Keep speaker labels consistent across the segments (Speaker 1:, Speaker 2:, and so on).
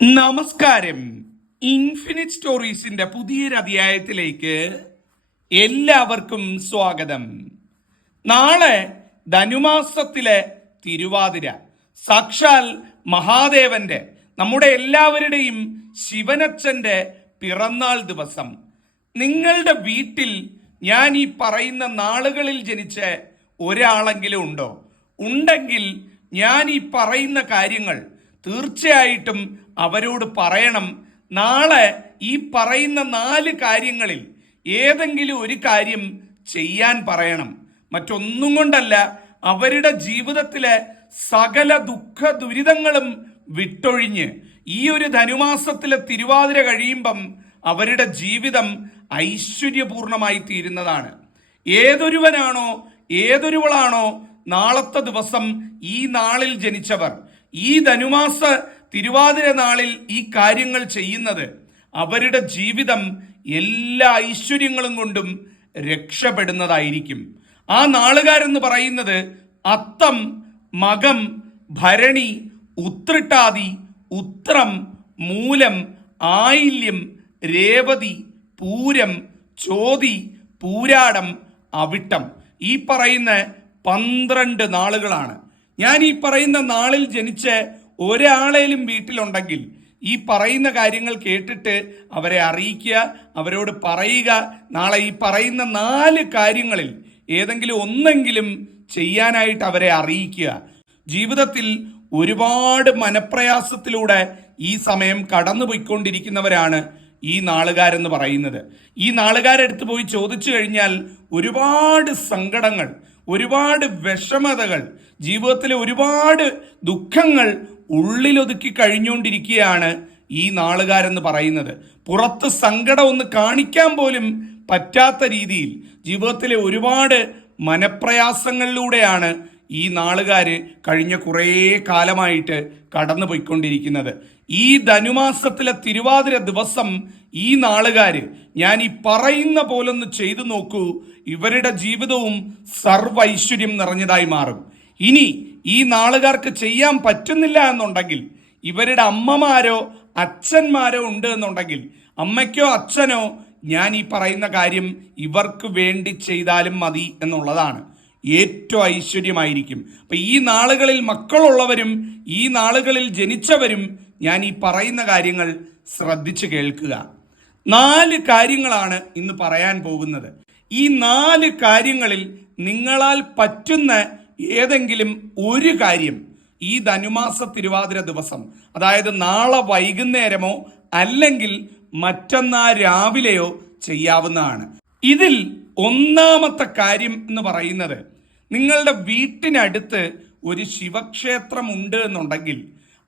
Speaker 1: നമസ്കാരം. ഇൻഫിനിറ്റ് സ്റ്റോറീസിന്റെ പുതിയൊരു അധ്യായത്തിലേക്ക് എല്ലാവർക്കും സ്വാഗതം. നാളെ ധനുമാസത്തിലെ തിരുവാതിര. സാക്ഷാൽ മഹാദേവന്റെ നമ്മുടെ എല്ലാവരുടെയും ശിവനച്ഛന്റെ പിറന്നാൾ ദിവസം. നിങ്ങളുടെ വീട്ടിൽ ഞാൻ ഈ പറയുന്ന നാളുകളിൽ ജനിച്ച ഒരാളെങ്കിലും ഉണ്ടോ? ഉണ്ടെങ്കിൽ ഞാൻ ഈ പറയുന്ന കാര്യങ്ങൾ തീർച്ചയായിട്ടും അവരോട് പറയണം. നാളെ ഈ പറയുന്ന നാല് കാര്യങ്ങളിൽ ഏതെങ്കിലും ഒരു കാര്യം ചെയ്യാൻ പറയണം. മറ്റൊന്നും കൊണ്ടല്ല അവരുടെ ജീവിതത്തിലെ സകല ദുഃഖ ദുരിതങ്ങളും വിട്ടൊഴിഞ്ഞ് ഈ ഒരു ധനുമാസത്തിലെ തിരുവാതിര കഴിയുമ്പം അവരുടെ ജീവിതം ഐശ്വര്യപൂർണമായി തീരുന്നതാണ്. ഏതൊരുവനാണോ ഏതൊരുവളാണോ നാളത്തെ ദിവസം ഈ നാളിൽ ജനിച്ചവർ ഈ ധനുമാസ തിരുവാതിര നാളിൽ ഈ കാര്യങ്ങൾ ചെയ്യുന്നത് അവരുടെ ജീവിതം എല്ലാ ഐശ്വര്യങ്ങളും കൊണ്ടും രക്ഷപ്പെടുന്നതായിരിക്കും. ആ നാളുകാരെന്ന് പറയുന്നത് അത്തം മകം ഭരണി ഉത്രിട്ടാതി ഉത്രം മൂലം ആയില്യം രേവതി പൂരം ചോതി പൂരാടം അവിട്ടം. ഈ പറയുന്ന പന്ത്രണ്ട് നാളുകളാണ്. ഞാൻ ഈ പറയുന്ന നാളിൽ ജനിച്ച് ഒരാളേലും വീട്ടിലുണ്ടെങ്കിൽ ഈ പറയുന്ന കാര്യങ്ങൾ കേട്ടിട്ട് അവരെ അറിയിക്കുക അവരോട് പറയുക. നാളെ ഈ പറയുന്ന നാല് കാര്യങ്ങളിൽ ഏതെങ്കിലും ഒന്നെങ്കിലും ചെയ്യാനായിട്ട് അവരെ അറിയിക്കുക. ജീവിതത്തിൽ ഒരുപാട് മനപ്രയാസത്തിലൂടെ ഈ സമയം കടന്നുപോയിക്കൊണ്ടിരിക്കുന്നവരാണ് ഈ നാളുകാരെന്ന് പറയുന്നത്. ഈ നാളുകാരെടുത്ത് പോയി ചോദിച്ചു കഴിഞ്ഞാൽ ഒരുപാട് സങ്കടങ്ങൾ ഒരുപാട് വിഷമതകൾ ജീവിതത്തിലെ ഒരുപാട് ദുഃഖങ്ങൾ ഉള്ളിലൊതുക്കി കഴിഞ്ഞുകൊണ്ടിരിക്കുകയാണ് ഈ നാളുകാരെന്ന് പറയുന്നത്. പുറത്ത് സങ്കടം ഒന്ന് കാണിക്കാൻ പോലും പറ്റാത്ത രീതിയിൽ ജീവിതത്തിലെ ഒരുപാട് മനപ്രയാസങ്ങളിലൂടെയാണ് ഈ നാളുകാർ കഴിഞ്ഞ കുറേ കാലമായിട്ട് കടന്നു പോയിക്കൊണ്ടിരിക്കുന്നത് ഈ ധനുമാസത്തിലെ തിരുവാതിര ദിവസം ഈ നാളുകാർ ഞാൻ ഈ പറയുന്ന പോലൊന്ന് ചെയ്തു നോക്കൂ. ഇവരുടെ ജീവിതവും സർവൈശ്വര്യം നിറഞ്ഞതായി മാറും. ഇനി ഈ നാളുകാർക്ക് ചെയ്യാൻ പറ്റുന്നില്ല എന്നുണ്ടെങ്കിൽ ഇവരുടെ അമ്മമാരോ അച്ഛന്മാരോ ഉണ്ട് എന്നുണ്ടെങ്കിൽ അമ്മയ്ക്കോ അച്ഛനോ ഞാൻ ഈ പറയുന്ന കാര്യം ഇവർക്ക് വേണ്ടി ചെയ്താലും മതി എന്നുള്ളതാണ്. ഏറ്റവും ഐശ്വര്യമായിരിക്കും. അപ്പൊ ഈ നാളുകളിൽ മക്കളുള്ളവരും ഈ നാളുകളിൽ ജനിച്ചവരും ഞാൻ ഈ പറയുന്ന കാര്യങ്ങൾ ശ്രദ്ധിച്ചു കേൾക്കുക. നാല് കാര്യങ്ങളാണ് ഇന്ന് പറയാൻ പോകുന്നത്. ഈ നാല് കാര്യങ്ങളിൽ നിങ്ങളാൽ പറ്റുന്ന ഏതെങ്കിലും ഒരു കാര്യം ഈ ധനുമാസ തിരുവാതിര ദിവസം അതായത് നാളെ വൈകുന്നേരമോ അല്ലെങ്കിൽ മറ്റന്നാ രാവിലെയോ ചെയ്യാവുന്നതാണ്. ഇതിൽ ഒന്നാമത്തെ കാര്യം എന്ന് പറയുന്നത് നിങ്ങളുടെ വീട്ടിനടുത്ത് ഒരു ശിവക്ഷേത്രം ഉണ്ട് എന്നുണ്ടെങ്കിൽ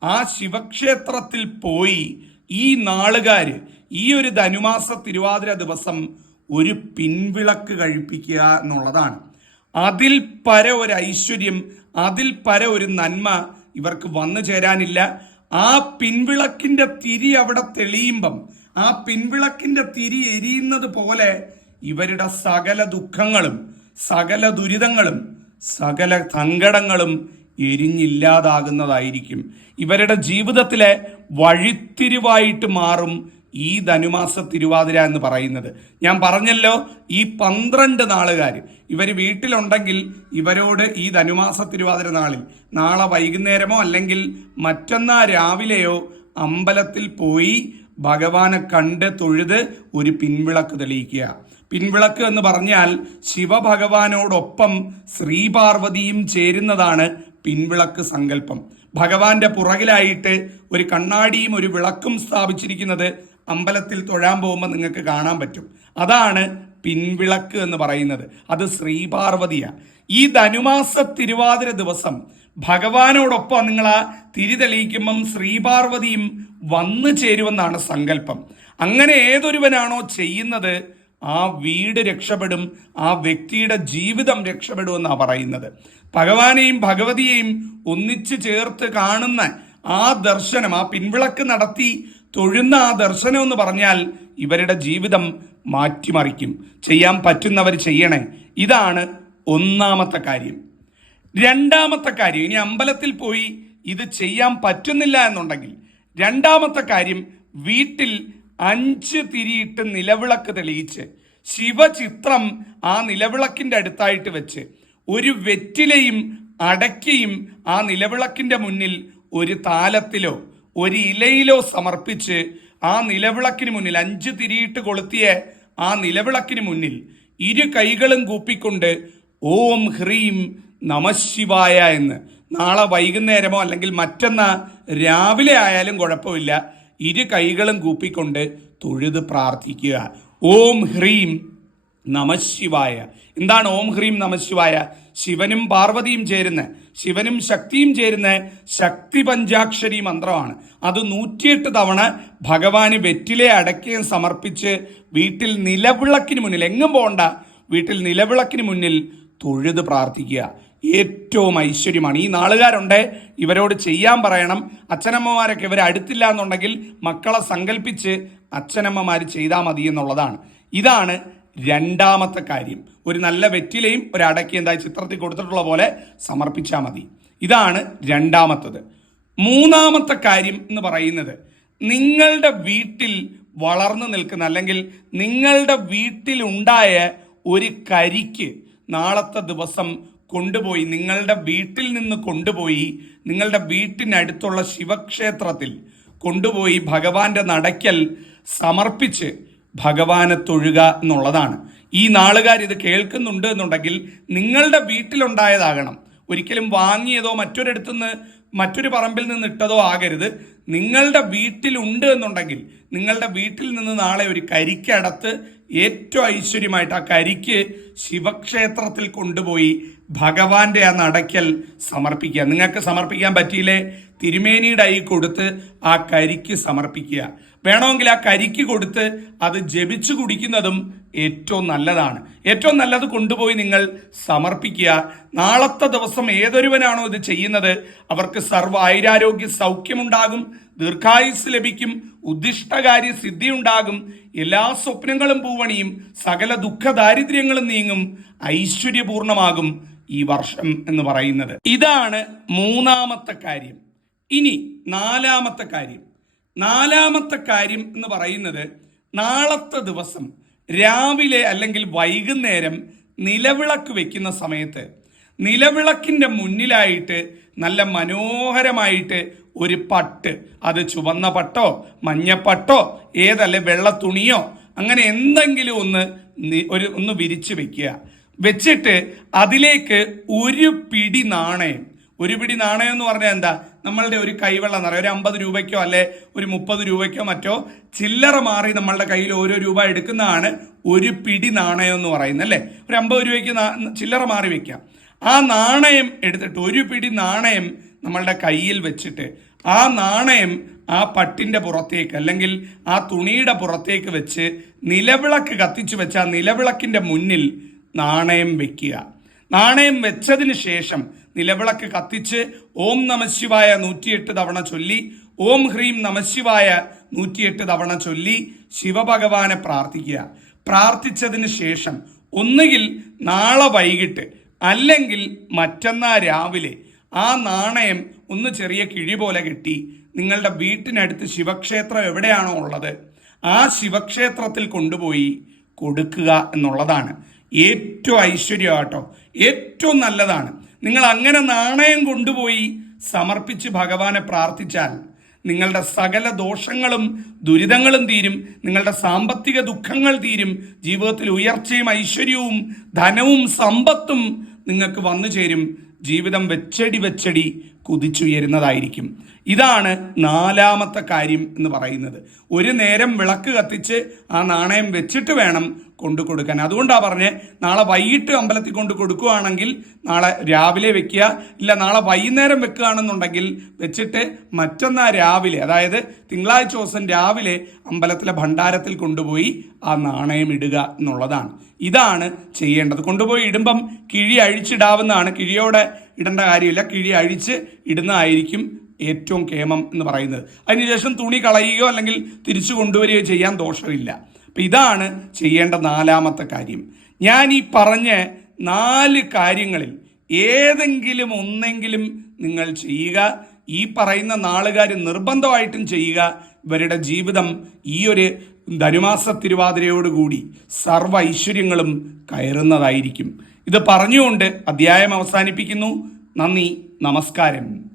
Speaker 1: ആ ശിവക്ഷേത്രത്തിൽ പോയി ഈ നാളുകാർ ഈ ഒരു ധനുമാസ തിരുവാതിര ദിവസം ഒരു പിൻവിളക്ക് കഴിപ്പിക്കുക എന്നുള്ളതാണ്. അതിൽ പര ഒരു ഐശ്വര്യം അതിൽ പര ഒരു നന്മ ഇവർക്ക് വന്നു ചേരാനില്ല. ആ പിൻവിളക്കിന്റെ തിരി അവിടെ തെളിയുമ്പം ആ പിൻവിളക്കിന്റെ തിരി എരിയുന്നത് പോലെ ഇവരുടെ സകല ദുഃഖങ്ങളും സകല ദുരിതങ്ങളും സകല സങ്കടങ്ങളും എരിഞ്ഞില്ലാതാകുന്നതായിരിക്കും. ഇവരുടെ ജീവിതത്തിലെ വഴിത്തിരിവായിട്ട് മാറും ഈ ധനുമാസ തിരുവാതിര എന്ന് പറയുന്നത്. ഞാൻ പറഞ്ഞല്ലോ ഈ പന്ത്രണ്ട് നാളുകാർ ഇവർ വീട്ടിലുണ്ടെങ്കിൽ ഇവരോട് ഈ ധനുമാസ തിരുവാതിര നാളിൽ നാളെ വൈകുന്നേരമോ അല്ലെങ്കിൽ മറ്റന്നാ രാവിലെയോ അമ്പലത്തിൽ പോയി ഭഗവാനെ കണ്ട് തൊഴുത് ഒരു പിൻവിളക്ക് തെളിയിക്കുക. പിൻവിളക്ക് എന്ന് പറഞ്ഞാൽ ശിവഭഗവാനോടൊപ്പം ശ്രീപാർവതിയും ചേരുന്നതാണ് പിൻവിളക്ക് സങ്കല്പം. ഭഗവാന്റെ പുറകിലായിട്ട് ഒരു കണ്ണാടിയും ഒരു വിളക്കും സ്ഥാപിച്ചിരിക്കുന്നത് അമ്പലത്തിൽ തൊഴാൻ പോകുമ്പോൾ നിങ്ങൾക്ക് കാണാൻ പറ്റും. അതാണ് പിൻവിളക്ക് എന്ന് പറയുന്നത്. അത് ശ്രീപാർവതിയാണ് ഈ ധനുമാസ തിരുവാതിര ദിവസം ഭഗവാനോടൊപ്പം നിങ്ങൾ ആ തിരി തെളിയിക്കുമ്പം ശ്രീപാർവതിയും വന്നു ചേരുമെന്നാണ് സങ്കല്പം. അങ്ങനെ ഏതൊരുവനാണോ ചെയ്യുന്നത് ആ വീട് രക്ഷപ്പെടും ആ വ്യക്തിയുടെ ജീവിതം രക്ഷപ്പെടുമെന്നാണ് പറയുന്നത്. ഭഗവാനെയും ഭഗവതിയെയും ഒന്നിച്ചു ചേർത്ത് കാണുന്ന ആ ദർശനം ആ പിൻവിളക്ക് നടത്തി തൊഴുന്ന ആ ദർശനം എന്ന് പറഞ്ഞാൽ ഇവരുടെ ജീവിതം മാറ്റിമറിക്കും. ചെയ്യാൻ പറ്റുന്നവർ ചെയ്യണേ. ഇതാണ് ഒന്നാമത്തെ കാര്യം. രണ്ടാമത്തെ കാര്യം ഇനി അമ്പലത്തിൽ പോയി ഇത് ചെയ്യാൻ പറ്റുന്നില്ല എന്നുണ്ടെങ്കിൽ രണ്ടാമത്തെ കാര്യം വീട്ടിൽ അഞ്ച് തിരിയിട്ട് നിലവിളക്ക് തെളിയിച്ച് ശിവചിത്രം ആ നിലവിളക്കിന്റെ അടുത്തായിട്ട് വെച്ച് ഒരു വെറ്റിലയും അടയ്ക്കയും ആ നിലവിളക്കിന്റെ മുന്നിൽ ഒരു താലത്തിലോ ഒരു ഇലയിലോ സമർപ്പിച്ച് ആ നിലവിളക്കിന് മുന്നിൽ അഞ്ച് തിരിയിട്ട് കൊളുത്തിയ ആ നിലവിളക്കിന് മുന്നിൽ ഇരു കൈകളും കൂപ്പിക്കൊണ്ട് ഓം ഹ്രീം നമശിവായ എന്ന്. നാളെ വൈകുന്നേരമോ അല്ലെങ്കിൽ മറ്റന്നാ രാവിലെ ആയാലും കുഴപ്പമില്ല. ഇരു കൈകളും കൂപ്പിക്കൊണ്ട് തൊഴുത് പ്രാർത്ഥിക്കുക. ഓം ഹ്രീം നമശിവായ എന്താണ് ഓം ഹ്രീം നമശിവായ ശിവനും പാർവതിയും ചേരുന്ന ശിവനും ശക്തിയും ചേരുന്ന ശക്തി പഞ്ചാക്ഷരി മന്ത്രമാണ്. അത് നൂറ്റിയെട്ട് തവണ ഭഗവാന് വെറ്റിലെ അടയ്ക്കയും സമർപ്പിച്ച് വീട്ടിൽ നിലവിളക്കിന് മുന്നിൽ എങ്ങും പോണ്ട വീട്ടിൽ നിലവിളക്കിന് മുന്നിൽ തൊഴുത് പ്രാർത്ഥിക്കുക. ഏറ്റവും ഐശ്വര്യമാണ്. ഈ നാളുകാരുണ്ട്. ഇവരോട് ചെയ്യാൻ പറയണം. അച്ഛനമ്മമാരൊക്കെ ഇവരെ അടുത്തില്ല എന്നുണ്ടെങ്കിൽ മക്കളെ സങ്കല്പിച്ച് അച്ഛനമ്മമാർ ചെയ്താൽ മതി എന്നുള്ളതാണ്. ഇതാണ് രണ്ടാമത്തെ കാര്യം. ഒരു നല്ല വെറ്റിലയും ഒരു അടക്കി എന്താ ചിത്രത്തിൽ കൊടുത്തിട്ടുള്ള പോലെ സമർപ്പിച്ചാൽ മതി. ഇതാണ് രണ്ടാമത്തത്. മൂന്നാമത്തെ കാര്യം എന്ന് പറയുന്നത് നിങ്ങളുടെ വീട്ടിൽ വളർന്നു നിൽക്കുന്ന അല്ലെങ്കിൽ നിങ്ങളുടെ വീട്ടിലുണ്ടായ ഒരു കരിക്ക് നാളത്തെ ദിവസം കൊണ്ടുപോയി നിങ്ങളുടെ വീട്ടിൽ നിന്ന് കൊണ്ടുപോയി നിങ്ങളുടെ വീട്ടിനടുത്തുള്ള ശിവക്ഷേത്രത്തിൽ കൊണ്ടുപോയി ഭഗവാന്റെ നടയ്ക്കൽ സമർപ്പിച്ച് ഭഗവാനെ തൊഴുക എന്നുള്ളതാണ്. ഈ നാളുകാർ ഇത് കേൾക്കുന്നുണ്ട് എന്നുണ്ടെങ്കിൽ നിങ്ങളുടെ വീട്ടിലുണ്ടായതാകണം. ഒരിക്കലും വാങ്ങിയതോ മറ്റൊരിടത്തു നിന്ന് മറ്റൊരു പറമ്പിൽ നിന്ന് ഇട്ടതോ ആകരുത്. നിങ്ങളുടെ വീട്ടിലുണ്ട് എന്നുണ്ടെങ്കിൽ നിങ്ങളുടെ വീട്ടിൽ നിന്ന് നാളെ ഒരു കരിക്കടത്ത് ഏറ്റവും ഐശ്വര്യമായിട്ട് ആ കരിക്ക് ശിവക്ഷേത്രത്തിൽ കൊണ്ടുപോയി ഭഗവാന്റെ ആ നടയ്ക്കൽ സമർപ്പിക്കുക. നിങ്ങൾക്ക് സമർപ്പിക്കാൻ പറ്റിയില്ലേ? തിരുമേനിയുടെ അയി കൊടുത്ത് ആ കരിക്ക് സമർപ്പിക്കുക. വേണമെങ്കിൽ ആ കരിക്ക് കൊടുത്ത് അത് ജപിച്ചു കുടിക്കുന്നതും ഏറ്റവും നല്ലതാണ്. ഏറ്റവും നല്ലത് കൊണ്ടുപോയി നിങ്ങൾ സമർപ്പിക്കുക. നാളത്തെ ദിവസം ഏതൊരുവനാണോ ഇത് ചെയ്യുന്നത് അവർക്ക് സർവ ഐരാരോഗ്യ സൗഖ്യമുണ്ടാകും ദീർഘായുസ് ലഭിക്കും ഉദ്ദിഷ്ടകാര്യ സിദ്ധി ഉണ്ടാകും എല്ലാ സ്വപ്നങ്ങളും പൂവണിയും സകല ദുഃഖ ദാരിദ്ര്യങ്ങളും നീങ്ങും ഐശ്വര്യപൂർണമാകും. ഈ വർഷം എന്ന് പറയുന്നത്. ഇതാണ് മൂന്നാമത്തെ കാര്യം. ഇനി നാലാമത്തെ കാര്യം. നാലാമത്തെ കാര്യം എന്ന് പറയുന്നത് നാളത്തെ ദിവസം രാവിലെ അല്ലെങ്കിൽ വൈകുന്നേരം നിലവിളക്ക് വെക്കുന്ന സമയത്ത് നിലവിളക്കിന്റെ മുന്നിലായിട്ട് നല്ല മനോഹരമായിട്ട് ഒരു പട്ട് അത് ചുവന്ന പട്ടോ മഞ്ഞപ്പട്ടോ ഏതല്ലേ വെള്ള തുണിയോ അങ്ങനെ എന്തെങ്കിലും ഒന്ന് ഒരു ഒന്ന് വിരിച്ചു വെക്കുക. വെച്ചിട്ട് അതിലേക്ക് ഒരു പിടി നാണയം ഒരു പിടി നാണയം എന്ന് പറഞ്ഞാൽ എന്താ? നമ്മളുടെ ഒരു കൈവെള്ള നിറയെ ഒരു അമ്പത് രൂപയ്ക്കോ അല്ലെ ഒരു മുപ്പത് രൂപയ്ക്കോ മറ്റോ ചില്ലറ മാറി നമ്മളുടെ കയ്യിൽ ഓരോ രൂപ എടുക്കുന്നതാണ് ഒരു പിടി നാണയം എന്ന് പറയുന്നത് അല്ലേ? ഒരു അമ്പത് രൂപയ്ക്ക് ചില്ലറ മാറി വെക്കാം ആ നാണയം എടുത്തിട്ട് ഒരു പിടി നാണയം നമ്മളുടെ കയ്യിൽ വെച്ചിട്ട് ആ നാണയം ആ പട്ടിന്റെ പുറത്തേക്ക് അല്ലെങ്കിൽ ആ തുണിയുടെ പുറത്തേക്ക് വെച്ച് നിലവിളക്ക് കത്തിച്ചു വെച്ച ആ നിലവിളക്കിന്റെ മുന്നിൽ നാണയം വെക്കുക. നാണയം വെച്ചതിന് ശേഷം നിലവിളക്ക് കത്തിച്ച് ഓം നമശിവായ നൂറ്റിയെട്ട് തവണ ചൊല്ലി ഓം ഹ്രീം നമശിവായ നൂറ്റിയെട്ട് തവണ ചൊല്ലി ശിവഭഗവാനെ പ്രാർത്ഥിക്കുക. പ്രാർത്ഥിച്ചതിന് ശേഷം ഒന്നുകിൽ നാളെ വൈകിട്ട് അല്ലെങ്കിൽ മറ്റന്നാ രാവിലെ ആ നാണയം ഒന്ന് ചെറിയ കിഴി പോലെ കെട്ടി നിങ്ങളുടെ വീട്ടിനടുത്ത് ശിവക്ഷേത്രം എവിടെയാണോ ഉള്ളത് ആ ശിവക്ഷേത്രത്തിൽ കൊണ്ടുപോയി കൊടുക്കുക എന്നുള്ളതാണ്. ഏറ്റവും ഐശ്വര്യമാട്ടോ ഏറ്റവും നല്ലതാണ്. നിങ്ങൾ അങ്ങനെ നാണയം കൊണ്ടുപോയി സമർപ്പിച്ച് ഭഗവാനെ പ്രാർത്ഥിച്ചാൽ നിങ്ങളുടെ സകല ദോഷങ്ങളും ദുരിതങ്ങളും തീരും നിങ്ങളുടെ സാമ്പത്തിക ദുഃഖങ്ങൾ തീരും ജീവിതത്തിൽ ഉയർച്ചയും ഐശ്വര്യവും ധനവും സമ്പത്തും നിങ്ങൾക്ക് വന്നു ചേരും ജീവിതം വെച്ചടി വെച്ചടി കുതിച്ചുയരുന്നതായിരിക്കും. ഇതാണ് നാലാമത്തെ കാര്യം എന്ന് പറയുന്നത്. ഒരു നേരം വിളക്ക് കത്തിച്ച് ആ നാണയം വെച്ചിട്ട് വേണം കൊണ്ടു കൊടുക്കാൻ. അതുകൊണ്ടാണ് പറഞ്ഞ് നാളെ വൈകിട്ട് അമ്പലത്തിൽ കൊണ്ട് കൊടുക്കുകയാണെങ്കിൽ നാളെ രാവിലെ വെക്കുക ഇല്ല നാളെ വൈകുന്നേരം വെക്കുകയാണെന്നുണ്ടെങ്കിൽ വെച്ചിട്ട് മറ്റന്നാ രാവിലെ അതായത് തിങ്കളാഴ്ച ദിവസം രാവിലെ അമ്പലത്തിലെ ഭണ്ഡാരത്തിൽ കൊണ്ടുപോയി ആ നാണയം ഇടുക എന്നുള്ളതാണ്. ഇതാണ് ചെയ്യേണ്ടത്. കൊണ്ടുപോയി ഇടുമ്പം കിഴി അഴിച്ചിടാവുന്നതാണ്. കിഴിയോടെ ഇടേണ്ട കാര്യമില്ല. കിഴി അഴിച്ച് ഇടുന്നതായിരിക്കും ഏറ്റവും കേമം എന്ന് പറയുന്നത്. അതിനുശേഷം തുണി കളയുകയോ അല്ലെങ്കിൽ തിരിച്ചു കൊണ്ടുവരികയോ ചെയ്യാൻ ദോഷമില്ല. അപ്പം ഇതാണ് ചെയ്യേണ്ട നാലാമത്തെ കാര്യം. ഞാൻ ഈ പറഞ്ഞ നാല് കാര്യങ്ങളിൽ ഏതെങ്കിലും ഒന്നെങ്കിലും നിങ്ങൾ ചെയ്യുക. ഈ പറയുന്ന നാളുകാർ നിർബന്ധമായിട്ടും ചെയ്യുക. ഇവരുടെ ജീവിതം ഈ ഒരു ധനുമാസ തിരുവാതിരയോടുകൂടി സർവ ഐശ്വര്യങ്ങളും കയറുന്നതായിരിക്കും. ഇത് പറഞ്ഞുകൊണ്ട് അധ്യായം അവസാനിപ്പിക്കുന്നു. നന്ദി നമസ്കാരം.